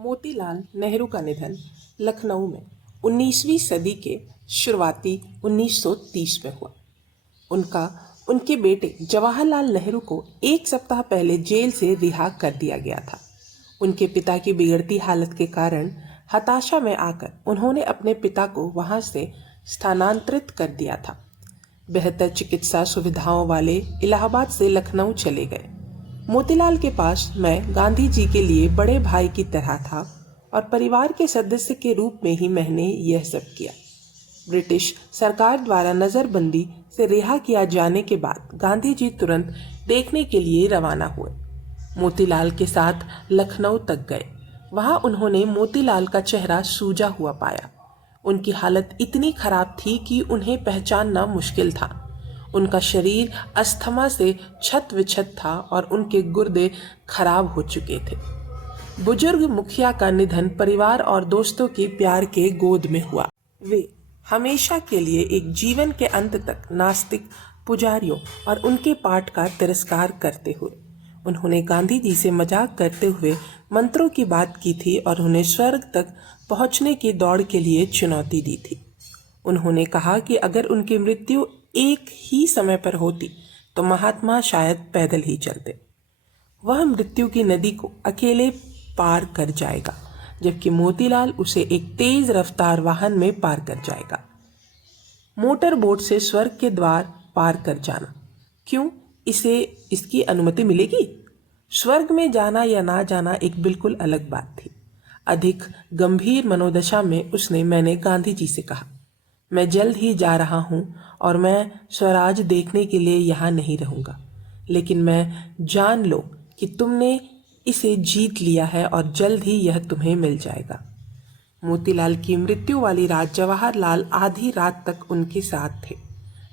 मोतीलाल नेहरू का निधन लखनऊ में 19वीं सदी के शुरुआती 1930 में हुआ। उनके बेटे जवाहरलाल नेहरू को एक सप्ताह पहले जेल से रिहा कर दिया गया था। उनके पिता की बिगड़ती हालत के कारण हताशा में आकर उन्होंने अपने पिता को वहां से स्थानांतरित कर दिया था। बेहतर चिकित्सा सुविधाओं वाले इलाहाबाद से लखनऊ चले गए। मोतीलाल के पास मैं गांधी जी के लिए बड़े भाई की तरह था और परिवार के सदस्य के रूप में ही मैंने यह सब किया। ब्रिटिश सरकार द्वारा नजरबंदी से रिहा किया जाने के बाद गांधी जी तुरंत देखने के लिए रवाना हुए। मोतीलाल के साथ लखनऊ तक गए। वहां उन्होंने मोतीलाल का चेहरा सूजा हुआ पाया। उनकी हालत इतनी खराब थी कि उन्हें पहचानना मुश्किल था। उनका शरीर अस्थमा से छत विछत था और उनके गुर्दे खराब हो चुके थे। बुजुर्ग मुखिया का निधन परिवार और दोस्तों के प्यार के गोद में हुआ। वे हमेशा के लिए एक जीवन के अंत तक नास्तिक पुजारियों और उनके पाठ का तिरस्कार करते हुए उन्होंने गांधी जी से मजाक करते हुए मंत्रों की बात की थी और उन्हें स्वर्ग तक पहुंचने की दौड़ के लिए चुनौती दी थी। उन्होंने कहा कि अगर उनकी मृत्यु एक ही समय पर होती तो महात्मा शायद पैदल ही चलते। वह मृत्यु की नदी को अकेले पार कर जाएगा, जबकि मोतीलाल उसे एक तेज रफ्तार वाहन में पार कर जाएगा। मोटर बोट से स्वर्ग के द्वार पार कर जाना, क्यों इसे इसकी अनुमति मिलेगी? स्वर्ग में जाना या ना जाना एक बिल्कुल अलग बात थी। अधिक गंभीर मनोदशा में मैंने गांधी जी से कहा, मैं जल्द ही जा रहा हूं और मैं स्वराज देखने के लिए यहाँ नहीं रहूंगा, लेकिन मैं जान लो कि तुमने इसे जीत लिया है और जल्द ही यह तुम्हें मिल जाएगा। मोतीलाल की मृत्यु वाली रात जवाहरलाल आधी रात तक उनके साथ थे।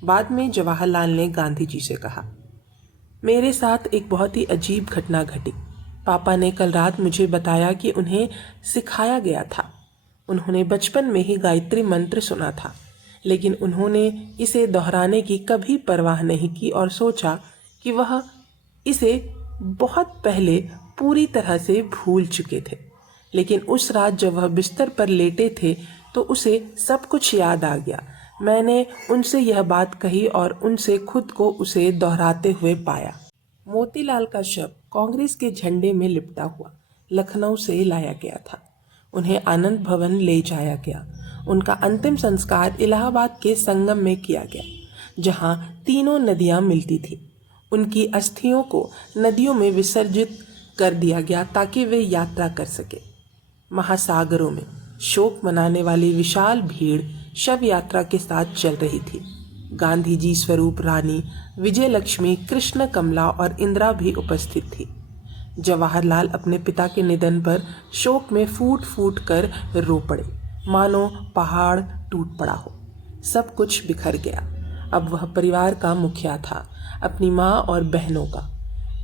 बाद में जवाहरलाल ने गांधी जी से कहा, मेरे साथ एक बहुत ही अजीब घटना घटी। पापा ने कल रात मुझे बताया कि उन्हें सिखाया गया था। उन्होंने बचपन में ही गायत्री मंत्र सुना था, लेकिन उन्होंने इसे दोहराने की कभी परवाह नहीं की और सोचा कि वह इसे बहुत पहले पूरी तरह से भूल चुके थे। लेकिन उस रात जब वह बिस्तर पर लेटे थे तो उसे सब कुछ याद आ गया। मैंने उनसे यह बात कही और उनसे खुद को उसे दोहराते हुए पाया। मोतीलाल का शव कांग्रेस के झंडे में लिपटा हुआ लखनऊ से लाया गया था। उन्हें आनंद भवन ले जाया गया। उनका अंतिम संस्कार इलाहाबाद के संगम में किया गया, जहां तीनों नदियां मिलती थी। उनकी अस्थियों को नदियों में विसर्जित कर दिया गया ताकि वे यात्रा कर सके। महासागरों में शोक मनाने वाली विशाल भीड़ शव यात्रा के साथ चल रही थी। गांधी जी स्वरूप रानी विजय लक्ष्मी, कृष्ण कमला और इंदिरा भी उपस्थित थी। जवाहरलाल अपने पिता के निधन पर शोक में फूट फूट कर रो पड़े, मानो पहाड़ टूट पड़ा हो। सब कुछ बिखर गया। अब वह परिवार का मुखिया था, अपनी माँ और बहनों का।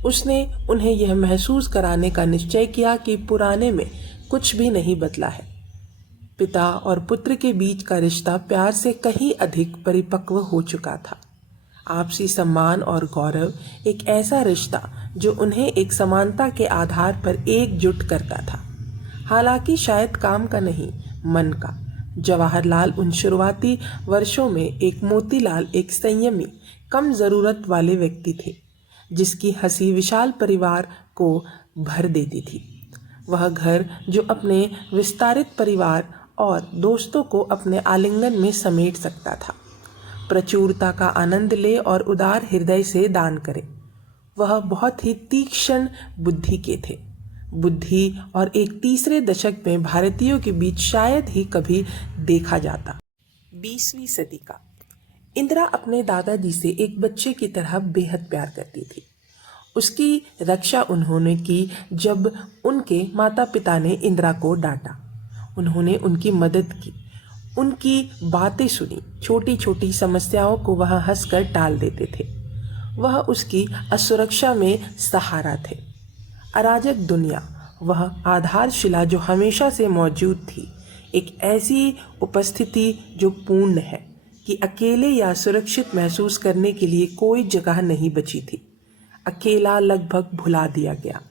उसने उन्हें यह महसूस कराने का निश्चय किया कि पुराने में कुछ भी नहीं बदला है। पिता और पुत्र के बीच का रिश्ता प्यार से कहीं अधिक परिपक्व हो चुका था। आपसी सम्मान और गौरव, एक ऐसा रिश्ता जो उन्हें एक समानता के आधार पर एकजुट करता था। हालांकि शायद काम का नहीं, मन का। जवाहरलाल उन शुरुआती वर्षों में एक मोतीलाल, एक संयमी, कम जरूरत वाले व्यक्ति थे, जिसकी हंसी विशाल परिवार को भर देती थी। वह घर जो अपने विस्तारित परिवार और दोस्तों को अपने आलिंगन में समेट सकता था। प्रचुरता का आनंद ले और उदार हृदय से दान करे। वह बहुत ही तीक्ष्ण बुद्धि के थे। बुद्धि और एक तीसरे दशक में भारतीयों के बीच शायद ही कभी देखा जाता। 20वीं सदी का। इंदिरा अपने दादाजी से एक बच्चे की तरह बेहद प्यार करती थी। उसकी रक्षा उन्होंने की जब उनके माता पिता ने इंदिरा को डांटा। उन्होंने उनकी मदद की, उनकी बातें सुनी। छोटी छोटी समस्याओं को वह हंसकर टाल देते थे। वह उसकी असुरक्षा में सहारा थे। अराजक दुनिया, वह आधारशिला जो हमेशा से मौजूद थी, एक ऐसी उपस्थिति जो पूर्ण है कि अकेले या सुरक्षित महसूस करने के लिए कोई जगह नहीं बची थी। अकेला लगभग भुला दिया गया।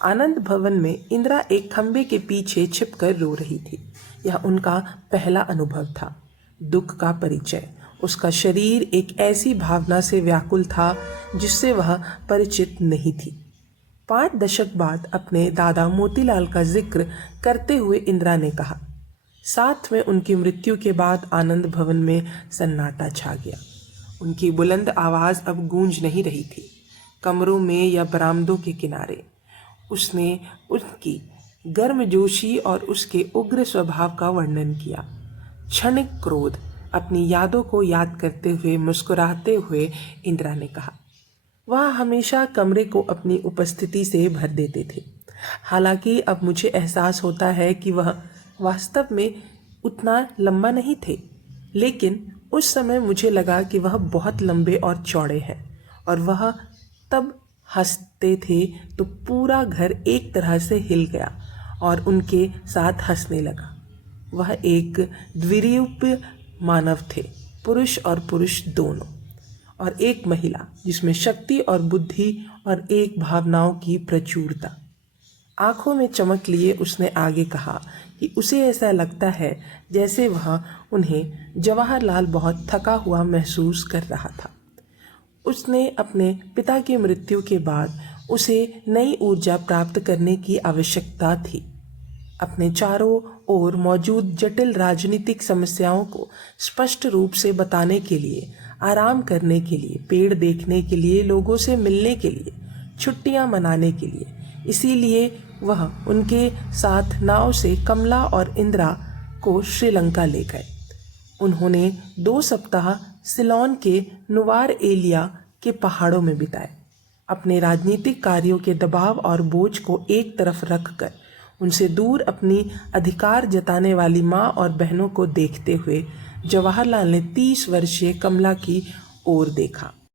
आनंद भवन में इंदिरा एक खंबे के पीछे छिपकर रो रही थी। यह उनका पहला अनुभव था, दुख का परिचय। उसका शरीर एक ऐसी भावना से व्याकुल था जिससे वह परिचित नहीं थी। 5 दशक बाद अपने दादा मोतीलाल का जिक्र करते हुए इंदिरा ने कहा। साथ में उनकी मृत्यु के बाद आनंद भवन में सन्नाटा छा गया। उनकी बुलंद आवाज़ अब गूंज नहीं रही थी, कमरों में या बरामदों के किनारे। उसने उसकी गर्मजोशी और उसके उग्र स्वभाव का वर्णन किया। क्षणिक क्रोध। अपनी यादों को याद करते हुए मुस्कुराते हुए इंदिरा ने कहा, वह हमेशा कमरे को अपनी उपस्थिति से भर देते थे। हालांकि अब मुझे एहसास होता है कि वह वास्तव में उतना लंबा नहीं थे, लेकिन उस समय मुझे लगा कि वह बहुत लंबे और चौड़े हैं। और वह तब हंसते थे तो पूरा घर एक तरह से हिल गया और उनके साथ हंसने लगा। वह एक द्विरूप मानव थे, पुरुष और पुरुष दोनों, और एक महिला जिसमें शक्ति और बुद्धि और एक भावनाओं की प्रचुरता। आंखों में चमक लिए उसने आगे कहा कि उसे ऐसा लगता है जैसे वह उन्हें जवाहरलाल बहुत थका हुआ महसूस कर रहा था। उसने अपने पिता की मृत्यु के बाद उसे नई ऊर्जा प्राप्त करने की आवश्यकता थी। अपने चारों ओर मौजूद जटिल राजनीतिक समस्याओं को स्पष्ट रूप से बताने के लिए, आराम करने के लिए, पेड़ देखने के लिए, लोगों से मिलने के लिए, छुट्टियां मनाने के लिए। इसीलिए वह उनके साथ नाव से कमला और इंदिरा को श्रीलंका ले गए। उन्होंने 2 सप्ताह सिलोन के नुवार एलिया के पहाड़ों में बिताए। अपने राजनीतिक कार्यों के दबाव और बोझ को एक तरफ रखकर उनसे दूर अपनी अधिकार जताने वाली माँ और बहनों को देखते हुए जवाहरलाल ने 30 वर्षीय कमला की ओर देखा।